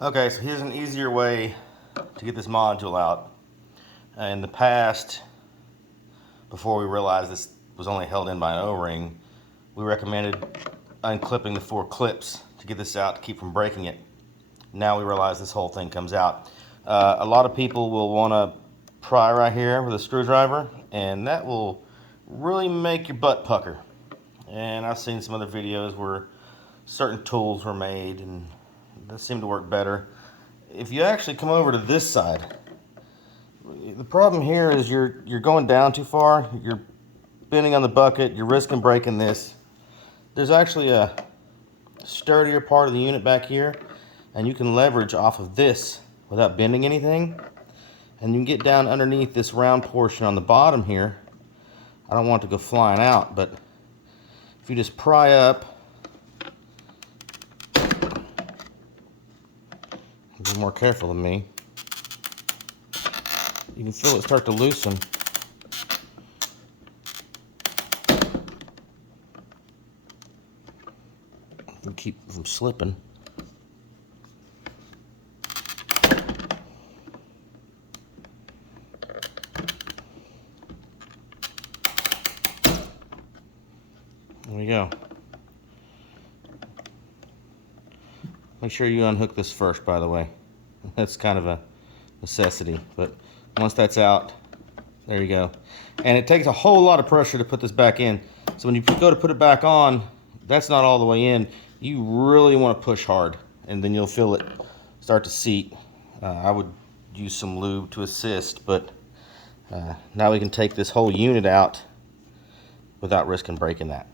Okay, so here's an easier way to get this module out. In the past, before we realized this was only held in by an O-ring, we recommended unclipping the 4 clips to get this out to keep from breaking it. Now we realize this whole thing comes out. A lot of people will want to pry right here with a screwdriver, and that will really make your butt pucker. And I've seen some other videos where certain tools were made and that seemed to work better. If you actually come over to this side, the problem here is you're going down too far, you're bending on the bucket, you're risking breaking this. There's actually a sturdier part of the unit back here, and you can leverage off of this without bending anything, and you can get down underneath this round portion on the bottom here. I don't want it to go flying out, but if you just pry up, be more careful than me, you can feel it start to loosen. And keep from slipping. There we go. Make sure you unhook this first, by the way. That's kind of a necessity, but once that's out, there you go. And it takes a whole lot of pressure to put this back in. So when you go to put it back on, that's not all the way in. You really want to push hard, and then you'll feel it start to seat. I would use some lube to assist, but now we can take this whole unit out without risking breaking that.